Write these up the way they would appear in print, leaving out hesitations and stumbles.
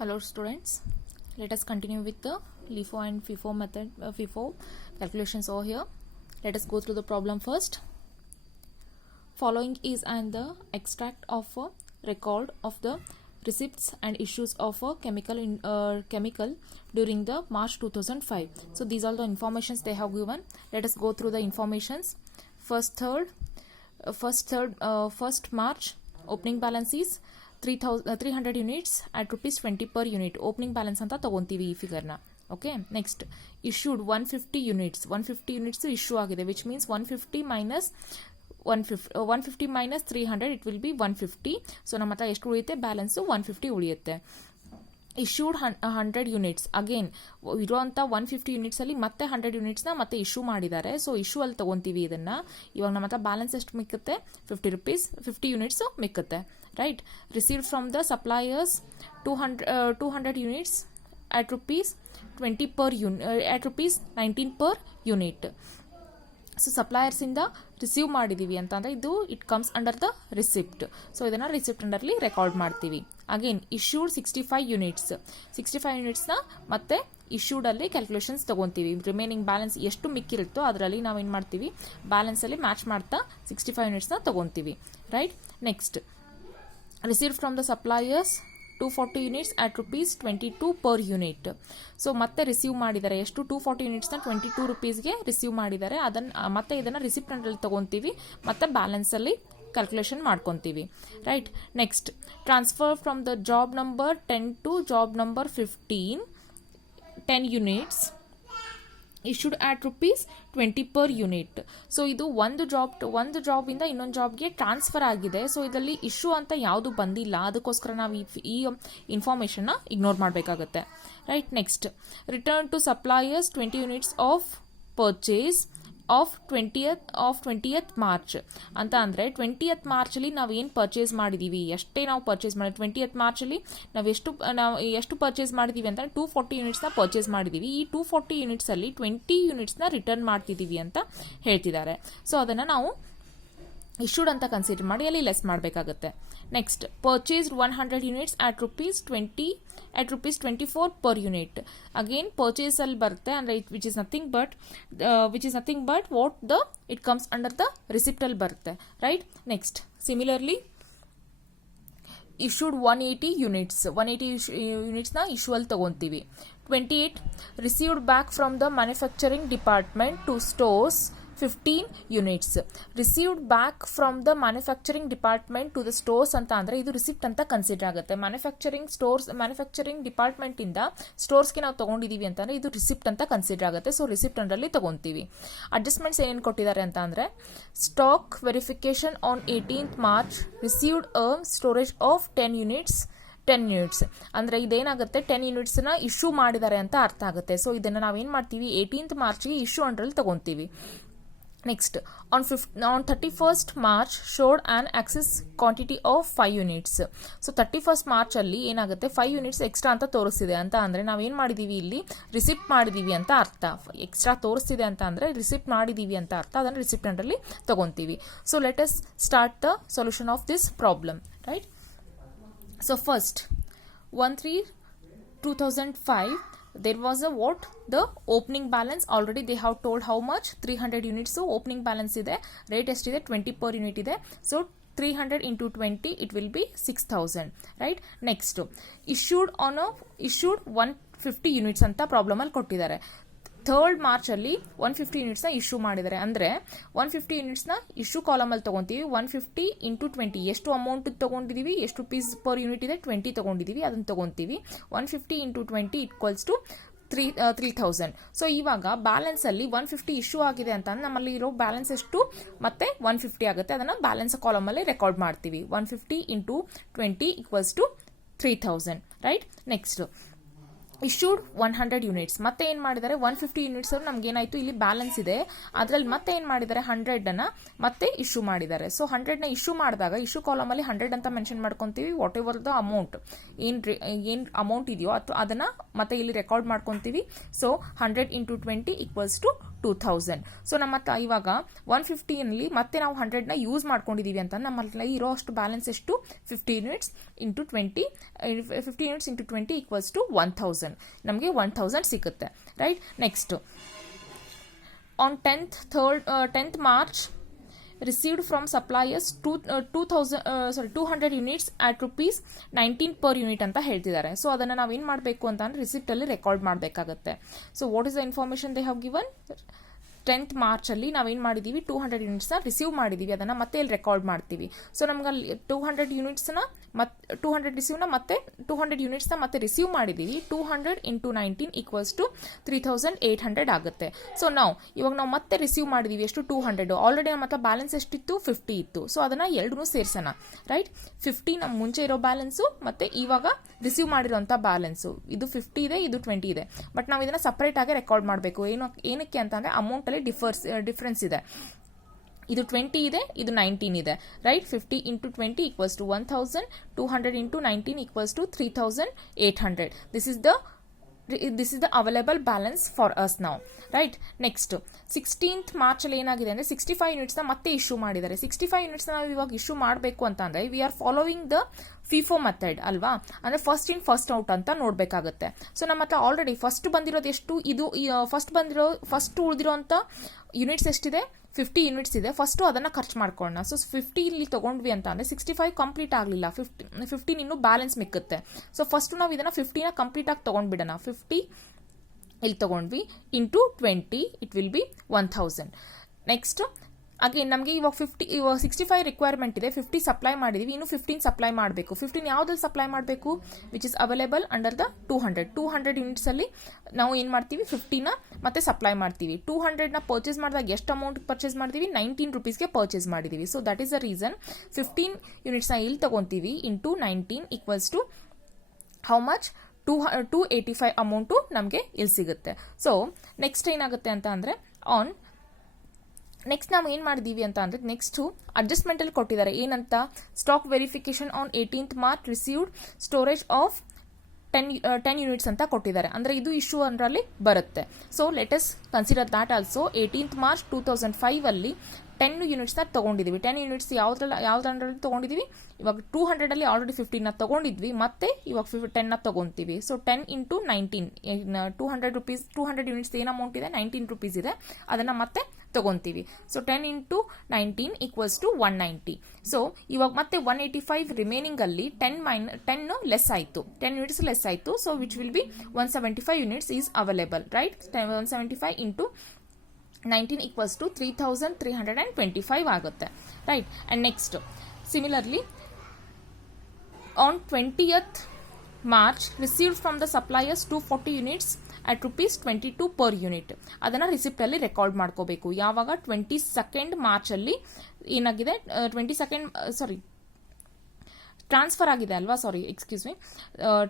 Hello students, let us continue with the LIFO and FIFO method, FIFO calculations over here. Let us go through the problem first. Following is the extract of a record of the receipts and issues of a chemical during the March 2005. So these are the informations they have given. Let us go through the informations. First March opening balance is 300 units at rupees 20 per unit. Opening balance ಅಂತ ತಗೊಂತೀವಿ ಈ figure ನ. Okay, next issued 150 units issue ಆಗಿದೆ, which means 150 minus 300 it will be 150. So ನಮ್ಮ ಹತ್ರ ಎಷ್ಟು ಉಳಿಯುತ್ತೆ? Balance 150 ಉಳಿಯುತ್ತೆ. Issued 100 units, again ಇರುವಂತ 150 ಯೂನಿಟ್ಸ್ ಅಲ್ಲಿ ಮತ್ತೆ 100 ಯೂನಿಟ್ಸ್ ನ ಮತ್ತೆ ಇಶ್ಯೂ ಮಾಡಿದ್ದಾರೆ. ಸೊ ಇಶ್ಯೂ ಅಲ್ಲಿ ತಗೊಂತೀವಿ ಇದನ್ನ. ಇವಾಗ ನಮ್ಮ ಹತ್ರ ಬ್ಯಾಲೆನ್ಸ್ ಎಷ್ಟು ಮಿಕ್ಕುತ್ತೆ? 50 ಯೂನಿಟ್ಸ್ ಮಿಕ್ಕುತ್ತೆ. Right, received from the suppliers 200 units at rupees 20 per unit, at rupees 19 per unit. So suppliers ಇಂದ ರಿಸೀವ್ ಮಾಡಿದೀವಿ ಅಂತಂದ್ರೆ ಇದು it comes under the receipt. So ಇದನ್ನ ರಿಸಿಪ್ಟ್ ಅಂಡರ್ಲಿ ರೆಕಾರ್ಡ್ ಮಾಡ್ತೀವಿ. ಅಗೇನ್ ಇಶ್ಯೂಡ್ 65 ಯೂನಿಟ್ಸ್ ನ ಮತ್ತೆ ಇಶ್ಯೂಡ್ ಅಲ್ಲಿ ಕ್ಯಾಲ್ಕುಲೇಷನ್ಸ್ ತಗೊಂತೀವಿ. ರಿಮೈನಿಂಗ್ ಬ್ಯಾಲೆನ್ಸ್ ಎಷ್ಟು ಮಿಕ್ಕಿರುತ್ತೋ ಅದರಲ್ಲಿ ನಾವು ಏನ್ ಮಾಡ್ತೀವಿ? ಬ್ಯಾಲೆನ್ಸ್ ಅಲ್ಲಿ ಮ್ಯಾಚ್ ಮಾಡ್ತಾ 65 ಯೂನಿಟ್ಸ್ ನ ತಗೊಂತೀವಿ. Right, next received from the suppliers 240 units at rupees 22 per unit. So ಮತ್ತೆ ರಿಸೀವ್ ಮಾಡಿದ್ದಾರೆ ಎಷ್ಟು? 240 ಯೂನಿಟ್ಸ್ ನ 22 ರುಪೀಸ್ಗೆ ರಿಸೀವ್ ಮಾಡಿದ್ದಾರೆ. ಅದನ್ನ ಮತ್ತೆ ಇದನ್ನ ರಿಸಿಪ್ಟ್ ಅಲ್ಲಿ ತಗೊಂತೀವಿ, ಮತ್ತೆ ಬ್ಯಾಲೆನ್ಸ್ ಅಲ್ಲಿ ಕ್ಯಾಲ್ಕುಲೇಷನ್ ಮಾಡ್ಕೊಂತೀವಿ. Right, next transfer from the job number 10 to job number 15 10 units issued at rupees 20 per unit. So ಇದು ಒಂದು ಜಾಬ್ ಇಂದ ಇನ್ನೊಂದು ಜಾಬ್ಗೆ ಟ್ರಾನ್ಸ್ಫರ್ ಆಗಿದೆ. ಸೊ ಇದರಲ್ಲಿ ಇಶ್ಯೂ ಅಂತ ಯಾವುದು ಬಂದಿಲ್ಲ, ಅದಕ್ಕೋಸ್ಕರ ನಾವು ಈ ಇನ್ಫಾರ್ಮೇಶನ್ ನ ಇಗ್ನೋರ್ ಮಾಡಬೇಕಾಗುತ್ತೆ. Right, next return to suppliers 20 units of purchase of 20th March ಅಂತ ಅಂದ್ರೆ 20th ಮಾರ್ಚ್ ಅಲ್ಲಿ ನಾವು ಏನ್ ಪರ್ಚೇಸ್ ಮಾಡಿದೀವಿ, ಎಷ್ಟೇ ನಾವು ಪರ್ಚೇಸ್ ಮಾಡಿ 20th ಮಾರ್ಚ್ ಅಲ್ಲಿ ನಾವು ಎಷ್ಟು ಪರ್ಚೇಸ್ ಮಾಡಿದೀವಿ ಅಂತ 240 ಯೂನಿಟ್ಸ್ ನ ಪರ್ಚೇಸ್ ಮಾಡಿದೀವಿ. ಈ 240 ಯೂನಿಟ್ಸ್ ಅಲ್ಲಿ 20 ಯೂನಿಟ್ಸ್ ನ ರಿಟರ್ನ್ ಮಾಡ್ತಿದೀವಿ ಅಂತ ಹೇಳ್ತಿದ್ದಾರೆ. ಸೊ ಅದನ್ನ ನಾವು ಇಶ್ಯೂಡ್ ಅಂತ ಕನ್ಸಿಡರ್ ಮಾಡಿ ಅಲ್ಲಿ ಲೆಸ್ ಮಾಡಬೇಕಾಗುತ್ತೆ. Next purchased 100 units at rupees 24 per unit. Again purchase ಅಲ್ಲಿ ಬರುತ್ತೆ ಅಂದ್ರೆ which is nothing but what the it comes under the receipt ಅಲ್ಲಿ ಬರುತ್ತೆ. Right, next similarly issued 180 units ನ ಇಶ್ಯೂ ಅಲ್ಲಿ ತಗೊಂತೀವಿ. 28 received back from the manufacturing department to stores 15 units. Received back from the manufacturing department to the stores ಅಂತ ಅಂದ್ರೆ ಇದು receipt ಅಂತ consider ಆಗುತ್ತೆ. Manufacturing department ಇಂದ ಸ್ಟೋರ್ಸ್ಗೆ ನಾವು ತಗೊಂಡಿದೀವಿ ಅಂತಂದ್ರೆ ಇದು ರಿಸಿಪ್ಟ್ ಅಂತ ಕನ್ಸಿಡರ್ ಆಗುತ್ತೆ. ಸೊ ರಿಸಿಪ್ಟ್ ಅಂಡರ್ಲಿ ತಗೊಂತೀವಿ. ಅಡ್ಜಸ್ಟ್ಮೆಂಟ್ಸ್ ಏನೇನು ಕೊಟ್ಟಿದ್ದಾರೆ ಅಂತ ಅಂದ್ರೆ stock verification on 18th March received storage of 10 units ಅಂದ್ರೆ ಇದೇನಾಗುತ್ತೆ 10 ಯೂನಿಟ್ಸ್ ನ ಇಶ್ಯೂ ಮಾಡಿದ್ದಾರೆ ಅಂತ ಅರ್ಥ ಆಗುತ್ತೆ. ಸೊ ಇದನ್ನ ನಾವೇನ್ ಮಾಡ್ತೀವಿ 18th ಮಾರ್ಚ್ಗೆ ಇಶ್ಯೂ ಅಂಡರ್ಲಿ ತಗೊಂತೀವಿ. Next on 31st March showed an excess quantity of 5 units. So 31st March ಅಲ್ಲಿ ಏನಾಗುತ್ತೆ 5 ಯೂನಿಟ್ಸ್ ಎಕ್ಸ್ಟ್ರಾ ಅಂತ ತೋರಿಸ್ತಿದೆ ಅಂತ ಅಂದ್ರೆ ನಾವೇನ್ ಮಾಡಿದೀವಿ ಇಲ್ಲಿ ರಿಸಿಪ್ಟ್ ಮಾಡಿದೀವಿ ಅಂತ ಅರ್ಥ. ಎಕ್ಸ್ಟ್ರಾ ತೋರಿಸ್ತಿದೆ ಅಂತ ಅಂದ್ರೆ ರಿಸಿಪ್ಟ್ ಮಾಡಿದೀವಿ ಅಂತ ಅರ್ಥ. ಅದನ್ನ ರಿಸಿಪ್ಟ್ ಅಂಡರ್ಲಿ ತಗೊಂತೀವಿ. So let us start the solution of this problem. Right, so first 1/3/2005 there was the opening balance. Already they have told how much 300 units. So opening balance ಇದೆ, rate ಎಷ್ಟಿದೆ 20 per unit ಇದೆ. So 300 into 20 it will be 6000. right, next issued 150 units ಅಂತ problem ಅಲ್ಲಿ ಕೊಟ್ಟಿದ್ದಾರೆ. 3rd March ಅಲ್ಲಿ 150 units ನ issue ಮಾಡಿದ್ದಾರೆ. ಅಂದ್ರೆ 150 ಯೂನಿಟ್ಸ್ ನ ಇಶ್ಯೂ ಕಾಲಮ್ ಅಲ್ಲಿ ತಗೊಂತೀವಿ. 150 into 20 ಎಷ್ಟು ಅಮೌಂಟ್ ತಗೊಂಡಿದೀವಿ, ಎಷ್ಟು ರುಪೀಸ್ ಪರ್ ಯೂನಿಟ್ ಇದೆ 20 ತಗೊಂಡಿದೀವಿ, ಅದನ್ನ ತಗೊಂತೀವಿ. 150 into 20 equals to 3000. ಸೊ ಇವಾಗ ಬ್ಯಾಲೆನ್ಸ್ ಅಲ್ಲಿ 150 ಇಶ್ಯೂ ಆಗಿದೆ ಅಂತ ನಮ್ಮಲ್ಲಿ ಇರೋ ಬ್ಯಾಲೆನ್ಸ್ ಎಷ್ಟು ಮತ್ತೆ 150 ಆಗುತ್ತೆ. ಅದನ್ನ ಬ್ಯಾಲೆನ್ಸ್ ಕಾಲಮ್ ಅಲ್ಲಿ ರೆಕಾರ್ಡ್ ಮಾಡ್ತೀವಿ. 150 into 20 equals to 3000. Right, next issued 100 units ಮತ್ತೆ ಏನ್ ಮಾಡಿದ್ದಾರೆ 150 ಯೂನಿಟ್ಸ್ ನಮ್ಗೆ ಏನಾಯ್ತು ಇಲ್ಲಿ ಬ್ಯಾಲೆನ್ಸ್ ಇದೆ, ಅದ್ರಲ್ಲಿ ಮತ್ತೆ ಏನ್ ಮಾಡಿದ್ದಾರೆ 100 ಅನ್ನ ಮತ್ತೆ ಇಶ್ಯೂ ಮಾಡಿದ್ದಾರೆ. ಸೊ 100 ನ ಇಶ್ಯೂ ಮಾಡಿದಾಗ ಇಶ್ಯೂ ಕಾಲಮ್ ಅಲ್ಲಿ 100 ಅಂತ ಮೆನ್ಷನ್ ಮಾಡ್ಕೊಂತೀವಿ. ವಾಟ್ ಎವರ್ ದ ಅಮೌಂಟ್ ಏನ್ ಅಮೌಂಟ್ ಇದೆಯೋ ಅದನ್ನ ಮತ್ತೆ ಇಲ್ಲಿ ರೆಕಾರ್ಡ್ ಮಾಡ್ಕೊಂತೀವಿ. So 100 into 20 equals to 2000. So ನಮ್ಮ ಹತ್ರ ಇವಾಗ 150ನಲ್ಲಿ ಮತ್ತೆ ನಾವು 100ನ ಯೂಸ್ ಮಾಡ್ಕೊಂಡಿದ್ದೀವಿ ಅಂತ ನಮ್ಮ ಹತ್ರ ಇರೋ ಅಷ್ಟು ಬ್ಯಾಲೆನ್ಸ್ ಎಷ್ಟು 50 units into 20 50 units into 20 equals to 1000. ನಮಗೆ 1000 ಸಿಗುತ್ತೆ, right. Next on 10th March received from suppliers 200 units at rupees 19 per unit ಅಂತ ಹೇಳ್ತಿದ್ದಾರೆ. ಸೊ ಅದನ್ನು ನಾವೇನು ಮಾಡಬೇಕು ಅಂತ ಅಂದರೆ ರಿಸಿಪ್ಟಲ್ಲಿ ರೆಕಾರ್ಡ್ ಮಾಡಬೇಕಾಗುತ್ತೆ. So what is the information they have given? 10th March ಅಲ್ಲಿ ನಾವೇನು ಮಾಡಿದ್ದೀವಿ, 200 ಯೂನಿಟ್ಸ್ನ ರಿಸೀವ್ ಮಾಡಿದ್ದೀವಿ, ಅದನ್ನು ಮತ್ತೆ ಇಲ್ಲಿ ರೆಕಾರ್ಡ್ ಮಾಡ್ತೀವಿ. ಸೊ ನಮ್ಗೆ ಅಲ್ಲಿ 200 ಯೂನಿಟ್ಸ್ನ ಮತ್ತೆ 200 ರಿಸೀವ್ನ ಮತ್ತೆ 200 ಯೂನಿಟ್ಸ್ನ ಮತ್ತೆ ರಿಸೀವ್ ಮಾಡಿದ್ದೀವಿ. 200 ಇಂಟು 19 ಈಕ್ವಲ್ಸ್ ಟು 3800 ಆಗುತ್ತೆ. ಸೊ ಇವಾಗ ನಾವು ಮತ್ತೆ ರಿಸೀವ್ ಮಾಡಿದ್ದೀವಿ ಎಷ್ಟು 200. ಆಲ್ರೆಡಿ ನಮ್ಮ ಹತ್ರ ಬ್ಯಾಲೆನ್ಸ್ ಎಷ್ಟಿತ್ತು 50 ಇತ್ತು. ಸೊ ಅದನ್ನು ಎರಡನ್ನೂ ಸೇರ್ಸೋಣ, ರೈಟ್. 50 ನಮ್ಮ ಮುಂಚೆ ಇರೋ ಬ್ಯಾಲೆನ್ಸು ಮತ್ತೆ ಇವಾಗ ರಿಸೀವ್ ಮಾಡಿರೋಂಥ ಬ್ಯಾಲೆನ್ಸು, ಇದು 50 ಇದೆ, ಇದು 20 ಇದೆ. ಬಟ್ ನಾವು ಇದನ್ನು ಸಪ್ರೇಟ್ ಆಗಿ ರೆಕಾರ್ಡ್ ಮಾಡಬೇಕು. ಏನಕ್ಕೆ ಅಂತಂದರೆ ಅಮೌಂಟಲ್ಲಿ ಡಿಫರೆನ್ಸ್ ಇದೆ. ಇದು 20 ಇದೆ, ಇದು 19 ಇದೆ, right. 50 into 20 equals to 1000, 200 into 19 equals to 3800. This is the available balance for us ನಾವು, ರೈಟ್. ನೆಕ್ಸ್ಟ್ 16th March ಅಲ್ಲಿ ಏನಾಗಿದೆ ಅಂದರೆ 65 ಯೂನಿಟ್ಸ್ನ ಮತ್ತೆ ಇಶ್ಯೂ ಮಾಡಿದ್ದಾರೆ. 65 ಯೂನಿಟ್ಸ್ನ ನಾವು ಇವಾಗ ಇಶ್ಯೂ ಮಾಡಬೇಕು ಅಂತ ಅಂದರೆ we are following the FIFO method ಅಲ್ವಾ, ಅಂದರೆ ಫಸ್ಟ್ ಇನ್ ಫಸ್ಟ್ ಔಟ್ ಅಂತ ನೋಡಬೇಕಾಗುತ್ತೆ. ಸೊ ನಮ್ಮ ಹತ್ರ ಆಲ್ರೆಡಿ ಫಸ್ಟ್ ಬಂದಿರೋದು ಎಷ್ಟು, ಇದು ಫಸ್ಟ್ ಉಳಿದಿರೋಂಥ ಯೂನಿಟ್ಸ್ ಎಷ್ಟಿದೆ, 50 ಯೂನಿಟ್ಸ್ ಇದೆ. ಫಸ್ಟು ಅದನ್ನು ಖರ್ಚು ಮಾಡ್ಕೊಳ್ಳೋಣ. ಸೊ 50 ಇಲ್ಲಿ ತೊಗೊಂಡ್ವಿ ಅಂತ ಅಂದರೆ 65 ಕಂಪ್ಲೀಟ್ ಆಗಲಿಲ್ಲ, 15 ಇನ್ನೂ ಬ್ಯಾಲೆನ್ಸ್ ಮಿಕ್ಕುತ್ತೆ. ಸೊ ಫಸ್ಟು ನಾವು ಇದನ್ನು 50ನ ಕಂಪ್ಲೀಟಾಗಿ ತೊಗೊಂಡ್ಬಿಡೋಣ. 50 ಇಲ್ಲಿ ತೊಗೊಂಡ್ವಿ into 20 it will be 1000. Next again ನಮಗೆ ಇವಾಗ 65 ರಿಕ್ವೈರ್ಮೆಂಟ್ ಇದೆ, 50 ಸಪ್ಲೈ ಮಾಡಿದೀವಿ, ಇನ್ನು 15 ಸಪ್ಲೈ ಮಾಡಬೇಕು. 15 ಯಾವುದಲ್ಲಿ ಸಪ್ಲೈ ಮಾಡಬೇಕು, which is available under the 200 units ಅಲ್ಲಿ ನಾವು ಏನು ಮಾಡ್ತೀವಿ, 50ನ ಮತ್ತೆ ಸಪ್ಲೈ ಮಾಡ್ತೀವಿ. 200ನ ಪರ್ಚೇಸ್ ಮಾಡಿದಾಗ ಎಷ್ಟು ಅಮೌಂಟ್ ಪರ್ಚೇಸ್ ಮಾಡಿದೀವಿ, 19 ರೂಪೀಸ್ಗೆ ಪರ್ಚೇಸ್ ಮಾಡಿದೀವಿ. So that is the reason 15 ಯೂನಿಟ್ಸ್ನ ಇಲ್ಲಿ ತಗೊಂತೀವಿ into 19 equals to how much, 285 amount ನಮಗೆ ಇಲ್ಲಿ ಸಿಗುತ್ತೆ. ಸೊ ನೆಕ್ಸ್ಟ್ ಏನಾಗುತ್ತೆ ಅಂತ ಅಂದರೆ ನೆಕ್ಸ್ಟ್ ನಾವು ಏನು ಮಾಡಿದ್ದೀವಿ ಅಂತ ಅಂದರೆ ನೆಕ್ಸ್ಟು ಅಡ್ಜಸ್ಟ್ಮೆಂಟಲ್ಲಿ ಕೊಟ್ಟಿದ್ದಾರೆ. ಏನಂತ, stock verification on 18th March received storage of 10 units ಅಂತ ಕೊಟ್ಟಿದ್ದಾರೆ. ಅಂದರೆ ಇದು ಇಶ್ಯೂ ಅದರಲ್ಲಿ ಬರುತ್ತೆ. So let us consider that also. 18th March 2005 ಅಲ್ಲಿ 10 ಯೂನಿಟ್ಸ್ನ ತೊಗೊಂಡಿದ್ದೀವಿ. 10 ಯೂನಿಟ್ಸ್ ಯಾವ್ದ್ರಲ್ಲಿ ತೊಗೊಂಡಿದ್ದೀವಿ, ಇವಾಗ 200ಅಲ್ಲಿ ಆಲ್ರೆಡಿ 15ನ ತೊಗೊಂಡಿದ್ವಿ, ಮತ್ತೆ ಇವಾಗ 10ನ ತೊಗೊತೀವಿ. ಸೊ 10 ಇಂಟು 19 200 ಯೂನಿಟ್ಸ್ ಏನು ಅಮೌಂಟ್ ಇದೆ, 19 ರೂಪೀಸ್ ಇದೆ, ಅದನ್ನು ಮತ್ತೆ ತೊಗೊತೀವಿ. So 10 into 19 equals to 190. So ಇವಾಗ ಮತ್ತೆ 185 ರಿಮೈನಿಂಗ್ ಅಲ್ಲಿ 10 ಲೆಸ್ ಆಯಿತು, 10 ಯೂನಿಟ್ಸ್ ಲೆಸ್ ಆಯಿತು. So which will be 175 units is available, right. 175 into 19 equals to 3325 ಆಗುತ್ತೆ, right. And next similarly on 20th March received from the suppliers 240 units at ₹22 per unit. ಅದನ್ನು ರಿಸಿಪ್ಟಲ್ಲಿ record ಮಾಡ್ಕೋಬೇಕು. ಯಾವಾಗ 22nd March ಅಲ್ಲಿ ಏನಾಗಿದೆ, 22nd transfer ಆಗಿದೆ ಅಲ್ವಾ, excuse me,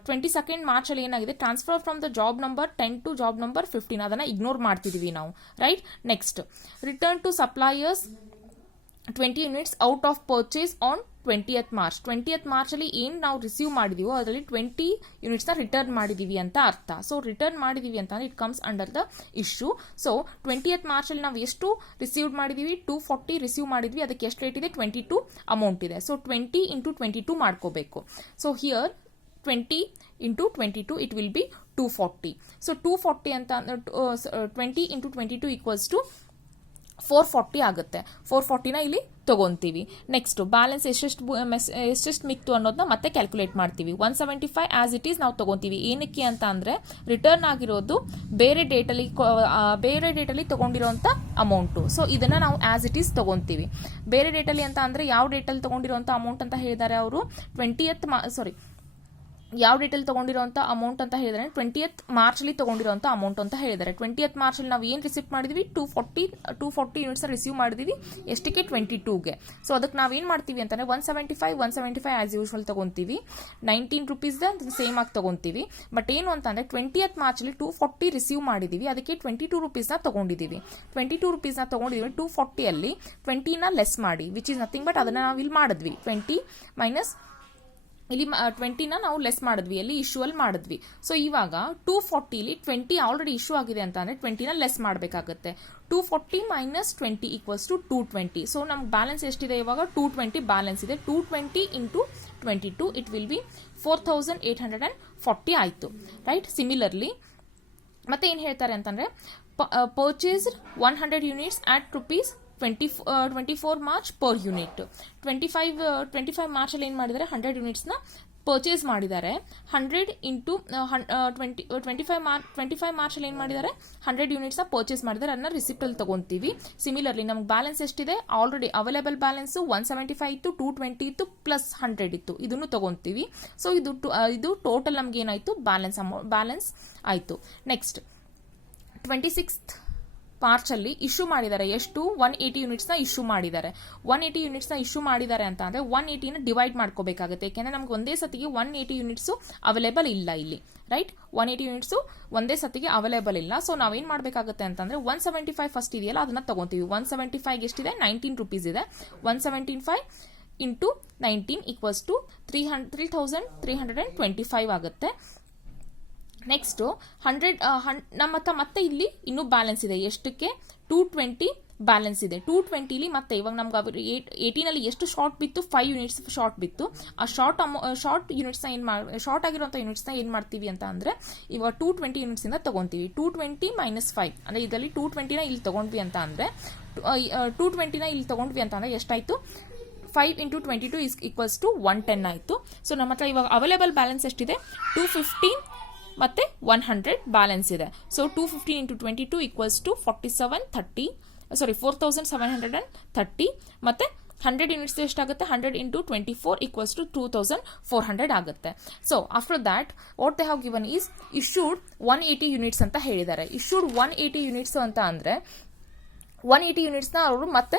22nd March ಅಲ್ಲಿ ಏನಾಗಿದೆ, transfer from the job number 10 to job number 15, ಅದನ್ನು ಇಗ್ನೋರ್ ಮಾಡ್ತಿದೀವಿ ನಾವು, right. Next return to suppliers 20 units out of purchase on 20th March. 20th March ಅಲ್ಲಿ ಏನು ನಾವು ರಿಸೀವ್ ಮಾಡಿದೀವೋ ಅದರಲ್ಲಿ 20 ಯೂನಿಟ್ಸ್ನ ರಿಟರ್ನ್ ಮಾಡಿದೀವಿ ಅಂತ ಅರ್ಥ. ಸೊ ರಿಟರ್ನ್ ಮಾಡಿದೀವಿ ಅಂತ it comes under the issue. So 20th March ಅಲ್ಲಿ ನಾವು ಎಷ್ಟು ರಿಸೀವ್ ಮಾಡಿದೀವಿ, 240 ರಿಸೀವ್ ಮಾಡಿದ್ವಿ, ಅದಕ್ಕೆ ಎಷ್ಟು ರೇಟ್ ಇದೆ, 22 ಅಮೌಂಟ್ ಇದೆ. ಸೊ 20 ಇಂಟು 22 ಮಾಡ್ಕೋಬೇಕು. So here 20 into 22 it will be 240. So 240 ಅಂತ 20 ಇಂಟು 22 ಈಕ್ವಲ್ಸ್ ಟು 440 ಆಗುತ್ತೆ. 440ನ ಇಲ್ಲಿ ತೊಗೊತೀವಿ. ನೆಕ್ಸ್ಟ್ ಬ್ಯಾಲೆನ್ಸ್ ಎಷ್ಟೆಷ್ಟು ಮಿಕ್ತು ಅನ್ನೋದನ್ನ ಮತ್ತೆ ಕ್ಯಾಲ್ಕುಲೇಟ್ ಮಾಡ್ತೀವಿ. 175 ಆಸ್ ಇಟ್ ಈಸ್ ನಾವು ತೊಗೊತೀವಿ. ಏನಕ್ಕೆ ಅಂತ ಅಂದರೆ ರಿಟರ್ನ್ ಆಗಿರೋದು ಬೇರೆ ಡೇಟಲ್ಲಿ ತೊಗೊಂಡಿರೋಂಥ ಅಮೌಂಟು. ಸೊ ಇದನ್ನು ನಾವು ಆಸ್ ಇಟ್ ಈಸ್ ತೊಗೊತೀವಿ. ಬೇರೆ ಡೇಟಲ್ಲಿ ಅಂತ ಅಂದರೆ ಯಾವ ಡೇಟಲ್ಲಿ ತೊಗೊಂಡಿರೋಂಥ ಅಮೌಂಟ್ ಅಂತ ಹೇಳಿದ್ದಾರೆ ಅವರು, ಯಾವ ಡೇಟಲ್ಲಿ ತೊಗೊಂಡಿರೋಂಥ ಅಮೌಂಟ್ ಅಂತ ಹೇಳಿದರೆ 20th March ಅಲ್ಲಿ ತೊಗೊಂಡಿರೋಂಥ ಅಮೌಂಟ್ ಅಂತ ಹೇಳಿದ್ದಾರೆ. 20th March ಅಲ್ಲಿ ನಾವು ಏನು ರಿಸೀವ್ ಮಾಡಿದ್ವಿ, 240 ಯೂನಿಟ್ಸ್ ರಿಸೀವ್ ಮಾಡಿದ್ವಿ, ಎಷ್ಟಕ್ಕೆ, 22ಗೆ. ಸೊ ಅದಕ್ಕೆ ನಾವೇನು ಮಾಡ್ತೀವಿ ಅಂತಂದರೆ 175 ಆಸ್ ಯೂಶ್ವಲ್ ತೊಗೊತೀವಿ, 19 ರೂಪೀಸ್ದ ಸೇಮ್ ಆಗಿ ತೊಗೊತೀವಿ. ಬಟ್ ಏನು ಅಂತಂದರೆ 20th March ಅಲ್ಲಿ 240 ರಿಸೀವ್ ಮಾಡಿದ್ದೀವಿ, ಅದಕ್ಕೆ 22 ರೂಪೀಸ್ನ ತೊಗೊಂಡಿದ್ದೀವಿ. 22 ರೂಪೀಸ್ನ ತೊಗೊಂಡಿದ್ದೀವಿ, 240 ಅಲ್ಲಿ 20ನ ಲೆಸ್ ಮಾಡಿ, ವಿಚ್ ಈಸ್ ನಥಿಂಗ್ ಬಟ್ ಅದನ್ನು ನಾವು ಇಲ್ಲಿ ಮಾಡಿದ್ವಿ, 20 ಮೈನಸ್ ಇಲ್ಲಿ 20ನ ನಾವು ಲೆಸ್ ಮಾಡಿದ್ವಿ, ಅಲ್ಲಿ ಇಶ್ಯೂ ಅಲ್ಲಿ ಮಾಡಿದ್ವಿ. ಸೊ ಇವಾಗ 240ಲಿ 20 ಆಲ್ರೆಡಿ ಇಶ್ಯೂ ಆಗಿದೆ ಅಂತ ಅಂದ್ರೆ 20ನ ಲೆಸ್ ಮಾಡಬೇಕಾಗುತ್ತೆ. 240 ಮೈನಸ್ 20 ಈಕ್ವಲ್ಸ್ ಟು 220. ಸೊ ನಮ್ಗೆ ಬ್ಯಾಲೆನ್ಸ್ ಎಷ್ಟಿದೆ ಇವಾಗ? 220 ಬ್ಯಾಲೆನ್ಸ್ ಇದೆ. 220 ಇಂಟು 22 ಇಟ್ ವಿಲ್ ಬಿ 4840 ಆಯಿತು, ರೈಟ್. ಸಿಮಿಲರ್ಲಿ ಮತ್ತೆ ಏನು ಹೇಳ್ತಾರೆ ಅಂತಂದ್ರೆ, purchased 100 units at rupees 24 March per unit. 25 March ಅಲ್ಲಿ ಏನು ಮಾಡಿದ್ದಾರೆ? 100 ಯೂನಿಟ್ಸ್ನ ಪರ್ಚೇಸ್ ಮಾಡಿದ್ದಾರೆ. 100 ಇಂಟು 25 ಮಾರ್ಚ್ ಅಲ್ಲಿ ಏನು ಮಾಡಿದ್ದಾರೆ? 100 ಯೂನಿಟ್ಸ್ನ ಪರ್ಚೇಸ್ ಮಾಡಿದ್ದಾರೆ. ಅದನ್ನ ರಿಸಿಪ್ಟ್ ಅಲ್ಲಿ ತಗೊಂತೀವಿ. ಸಿಮಿಲರ್ಲಿ ನಮ್ಗೆ ಬ್ಯಾಲೆನ್ಸ್ ಎಷ್ಟಿದೆ? ಆಲ್ರೆಡಿ ಅವೈಲೇಬಲ್ ಬ್ಯಾಲೆನ್ಸ್ 175 ಇತ್ತು, 220 ಇತ್ತು, ಪ್ಲಸ್ 100 ಇತ್ತು. ಇದನ್ನು ತಗೊಂತೀವಿ. ಸೊ ಇದು ಟೋಟಲ್ ನಮ್ಗೆ ಏನಾಯ್ತು? ಬ್ಯಾಲೆನ್ಸ್ ಆಯ್ತು. ನೆಕ್ಸ್ಟ್ 26th ಮಾರ್ಚ್ ಅಲ್ಲಿ ಇಶ್ಯೂ ಮಾಡಿದ್ದಾರೆ. ಎಷ್ಟು? 180 ಯೂನಿಟ್ಸ್ನ ಇಶ್ಯೂ ಮಾಡಿದ್ದಾರೆ. 180 ಯೂನಿಟ್ಸ್ನ ಇಶ್ಯೂ ಮಾಡಿದ್ದಾರೆ ಅಂತ ಅಂದ್ರೆ 180ನ ಡಿವೈಡ್ ಮಾಡ್ಕೋಬೇಕಾಗುತ್ತೆ. ಯಾಕೆಂದ್ರೆ ನಮ್ಗೆ ಒಂದೇ ಸತಿಗೆ 180 ಯೂನಿಟ್ಸ್ ಅವೈಲೇಬಲ್ ಇಲ್ಲ ಇಲ್ಲಿ, ರೈಟ್. 180 ಯೂನಿಟ್ಸ್ ಒಂದೇ ಸತಿಗೆ ಅವೈಲೇಬಲ್ ಇಲ್ಲ. ಸೊ ನಾವೇನ್ ಮಾಡಬೇಕಾಗುತ್ತೆ ಅಂತಂದ್ರೆ 175 ಫಸ್ಟ್ ಇದೆಯಲ್ಲ ಅದನ್ನ ತಗೊಂತೀವಿ. 175 ಎಷ್ಟಿದೆ? 19 ರೂಪೀಸ್ ಇದೆ. 175 ಇಂಟು 19 ಈಕ್ವಲ್ಸ್ ಟು 3325 ಆಗುತ್ತೆ. ನೆಕ್ಸ್ಟ್ 100 ನಮ್ಮ ಹತ್ರ ಮತ್ತೆ ಇಲ್ಲಿ ಇನ್ನೂ ಬ್ಯಾಲೆನ್ಸ್ ಇದೆ. ಎಷ್ಟಕ್ಕೆ? 220 ಬ್ಯಾಲೆನ್ಸ್ ಇದೆ. 220ಲಿ ಮತ್ತೆ ಇವಾಗ ನಮ್ಗೆ 18ನಲ್ಲಿ ಎಷ್ಟು ಶಾರ್ಟ್ ಬಿತ್ತು? 5 ಯೂನಿಟ್ಸ್ ಶಾರ್ಟ್ ಬಿತ್ತು. ಆ ಶಾರ್ಟ್ ಯೂನಿಟ್ಸ್ನ ಶಾರ್ಟ್ ಆಗಿರುವಂಥ ಯೂನಿಟ್ಸ್ನ ಏನು ಮಾಡ್ತೀವಿ ಅಂತ ಅಂದರೆ ಇವಾಗ 220 ಯೂನಿಟ್ಸ್ ಇಂದ ತಗೊಂತೀವಿ. 220 ಮೈನಸ್ 5 ಅಂದರೆ ಇದರಲ್ಲಿ 220ನ ಇಲ್ಲಿ ತಗೊಂಡ್ವಿ ಅಂತ ಅಂದರೆ 220ನ ಇಲ್ಲಿ ತಗೊಂಡ್ವಿ ಅಂತ ಅಂದರೆ ಎಷ್ಟಾಯಿತು? 5 ಇಂಟು 22 ಈಕ್ವಲ್ಸ್ ಟು 110 ಆಯಿತು. ಸೊ ನಮ್ಮ ಹತ್ರ ಇವಾಗ ಅವೈಲೇಬಲ್ ಬ್ಯಾಲೆನ್ಸ್ ಎಷ್ಟಿದೆ? 215 ಮತ್ತೆ 100 ಬ್ಯಾಲೆನ್ಸ್ ಇದೆ. ಸೊ 215 ಇಂಟು 22 ಈಕ್ವಲ್ಸ್ ಟು 4730 ಮತ್ತೆ 100 ಯೂನಿಟ್ಸ್ ಎಷ್ಟಾಗುತ್ತೆ? 100 ಇಂಟು 24 ಈಕ್ವಲ್ಸ್ ಟು 2400 ಆಗುತ್ತೆ. So after that what they have given is issued 180 units ಅಂತ ಹೇಳಿದ್ದಾರೆ. ಇಶ್ಯೂಡ್ 180 ಯೂನಿಟ್ಸ್ ಅಂತ ಅಂದ್ರೆ 180 ಯೂನಿಟ್ಸ್ನ ಅವರು ಮತ್ತೆ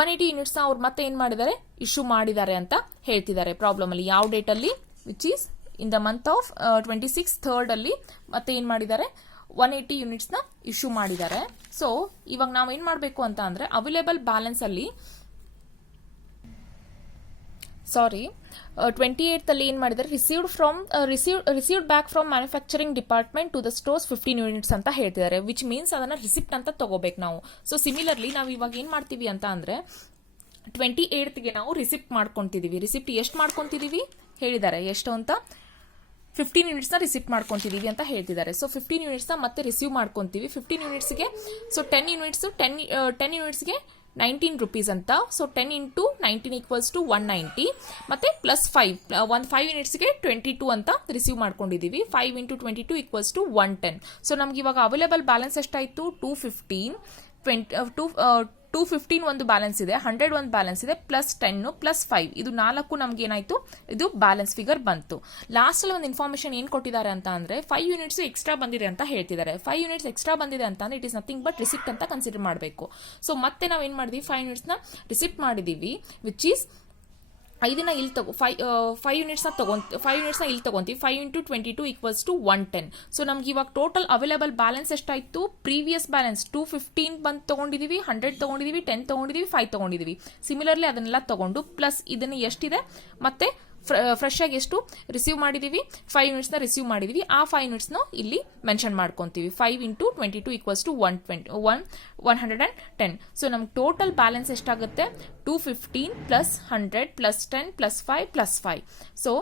180 ಯೂನಿಟ್ಸ್ನ ಅವ್ರು ಮತ್ತೆ ಏನು ಮಾಡಿದ್ದಾರೆ? ಇಶ್ಯೂ ಮಾಡಿದ್ದಾರೆ ಅಂತ ಹೇಳ್ತಿದ್ದಾರೆ ಪ್ರಾಬ್ಲಮ್ ಅಲ್ಲಿ. ಯಾವ ಡೇಟ್ ಅಲ್ಲಿ? Which is in the month of 26 3rd ಅಲ್ಲಿ ಮತ್ತೆ ಏನು ಮಾಡಿದ್ದಾರೆ? 180 ಯೂನಿಟ್ಸ್ನ ಇಶ್ಯೂ ಮಾಡಿದ್ದಾರೆ. ಸೊ ಇವಾಗ ನಾವು ಏನು ಮಾಡಬೇಕು ಅಂತ ಅಂದರೆ ಅವೈಲೇಬಲ್ ಬ್ಯಾಲೆನ್ಸ್ ಅಲ್ಲಿ 28th ಅಲ್ಲಿ ಏನು ಮಾಡಿದ್ದಾರೆ? Received back from manufacturing department to the stores 15 units ಅಂತ ಹೇಳ್ತಿದ್ದಾರೆ. ವಿಚ್ ಮೀನ್ಸ್ ಅದನ್ನ ರಿಸಿಪ್ಟ್ ಅಂತ ತಗೋಬೇಕು ನಾವು. ಸೊ ಸಿಮಿಲರ್ಲಿ ನಾವು ಇವಾಗ ಏನು ಮಾಡ್ತೀವಿ ಅಂತ ಅಂದರೆ 28ಗೆ ನಾವು ರಿಸಿಪ್ಟ್ ಮಾಡ್ಕೊಂತಿದೀವಿ. ರಿಸಿಪ್ಟ್ ಎಷ್ಟು ಮಾಡ್ಕೊಂತಿದೀವಿ ಹೇಳಿದ್ದಾರೆ? ಎಷ್ಟು ಅಂತ? 15 ಯೂನಿಟ್ಸ್ನ ರಿಸಿಪ್ಟ್ ಮಾಡ್ಕೊಂತಿದೀವಿ ಅಂತ ಹೇಳ್ತಿದ್ದಾರೆ. ಸೊ 15 ಯೂನಿಟ್ಸ್ನ ಮತ್ತೆ ರಿಸೀವ್ ಮಾಡ್ಕೊಂತೀವಿ. 15 ಯೂನಿಟ್ಸ್ಗೆ ಸೊ 10 ಯೂನಿಟ್ಸ್ಗೆ 19 ರೂಪೀಸ್ ಅಂತ. ಸೊ 10 ಇಂಟು 19 ಈಕ್ವಲ್ಸ್ ಟು 190 ಮತ್ತೆ ಪ್ಲಸ್ 5 ಯೂನಿಟ್ಸ್ಗೆ 22 ಅಂತ ರಿಸೀವ್ ಮಾಡ್ಕೊಂಡಿದ್ದೀವಿ. 5 ಇಂಟು 22 ಈಕ್ವಲ್ಸ್ ಟು 110. ಸೊ ನಮ್ಗೆ ಇವಾಗ ಅವೈಲೇಬಲ್ ಬ್ಯಾಲೆನ್ಸ್ ಎಷ್ಟಾಯಿತು? 215 ಒಂದು ಬ್ಯಾಲೆನ್ಸ್ ಇದೆ, 100 ಒಂದು ಬ್ಯಾಲೆನ್ಸ್ ಇದೆ, ಪ್ಲಸ್ 10 ಪ್ಲಸ್ 5 ಇದು 4 ನಮ್ಗೆ ಏನಾಯ್ತು? ಇದು ಬ್ಯಾಲೆನ್ಸ್ ಫಿಗರ್ ಬಂತು. ಲಾಸ್ಟ್ ಅಲ್ಲಿ ಒಂದು ಇನ್ಫಾರ್ಮೇಶನ್ ಏನ್ ಕೊಟ್ಟಿದ್ದಾರೆ ಅಂತ ಅಂದ್ರೆ 5 ಯೂನಿಟ್ಸ್ ಎಕ್ಸ್ಟ್ರಾ ಬಂದಿದೆ ಅಂತ ಹೇಳ್ತಿದ್ದಾರೆ. 5 ಯೂನಿಟ್ಸ್ ಎಕ್ಸ್ಟ್ರಾ ಬಂದಿದೆ ಅಂತ ಅಂದ್ರೆ it is nothing but receipt ಅಂತ ಕನ್ಸಿಡರ್ ಮಾಡಬೇಕು. ಸೊ ಮತ್ತೆ ನಾವು ಏನ್ ಮಾಡಿದ್ವಿ? 5 ಯೂನಿಟ್ಸ್ನ ರಿಸಿಪ್ಟ್ ಮಾಡಿದೀವಿ. ವಿಚ್ ಈಸ್ ಇದನ್ನ ಇಲ್ಲಿ 5 ಯೂನಿಟ್ಸ್ನ ಇಲ್ಲಿ ತಗೊಂತೀವಿ. 5 ಇಂಟು 22 ಈಕ್ವಲ್ಸ್ ಟು 110. ಸೊ ನಮ್ಗೆ ಇವಾಗ ಟೋಟಲ್ ಅವೈಲೇಬಲ್ ಬ್ಯಾಲೆನ್ಸ್ ಎಷ್ಟಾಯ್ತು? ಪ್ರೀವಿಯಸ್ ಬ್ಯಾಲೆನ್ಸ್ 215 ಬಂದು ತಗೊಂಡಿದೀವಿ, 100 ತಗೊಂಡಿದೀವಿ, 10 ತಗೊಂಡಿದೀವಿ, 5 ತಗೊಂಡಿದೀವಿ. ಸಿಮಿಲರ್ಲಿ ಅದನ್ನೆಲ್ಲ ತಗೊಂಡು ಪ್ಲಸ್ ಇದನ್ನ ಎಷ್ಟಿದೆ ಮತ್ತೆ ಫ್ರೆಶ್ ಆಗಿ ಎಷ್ಟು ರಿಸೀವ್ ಮಾಡಿದೀವಿ? 5 ಯೂನಿಟ್ಸ್ನ ರಿಸೀವ್ ಮಾಡಿದೀವಿ. ಆ 5 ಯೂನಿಟ್ಸ್ನ ಇಲ್ಲಿ ಮೆನ್ಷನ್ ಮಾಡ್ಕೊಂತೀವಿ. 5 ಇಂಟು 22 ಈಕ್ವಲ್ಸ್ ಟು 110. ಸೊ ನಮ್ಗೆ ಟೋಟಲ್ ಬ್ಯಾಲೆನ್ಸ್ ಎಷ್ಟಾಗುತ್ತೆ? 215 plus 100 plus 10 plus 5 plus 5. So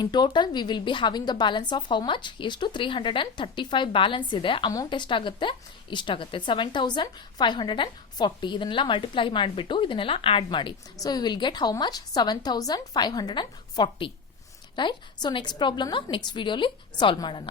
in total we will be having the balance of how much? ಎಷ್ಟು? 335 ಬ್ಯಾಲೆನ್ಸ್ ಇದೆ. ಅಮೌಂಟ್ ಎಷ್ಟಾಗುತ್ತೆ? ಇಷ್ಟಾಗುತ್ತೆ 7540. ಇದನ್ನೆಲ್ಲ ಮಲ್ಟಿಪ್ಲೈ ಮಾಡಿಬಿಟ್ಟು ಇದನ್ನೆಲ್ಲ ಆಡ್ ಮಾಡಿ. So we will get how much? 7540, right. So next ಪ್ರಾಬ್ಲಮ್ನ next ವಿಡಿಯೋಲಿ ಸಾಲ್ವ್ ಮಾಡೋಣ.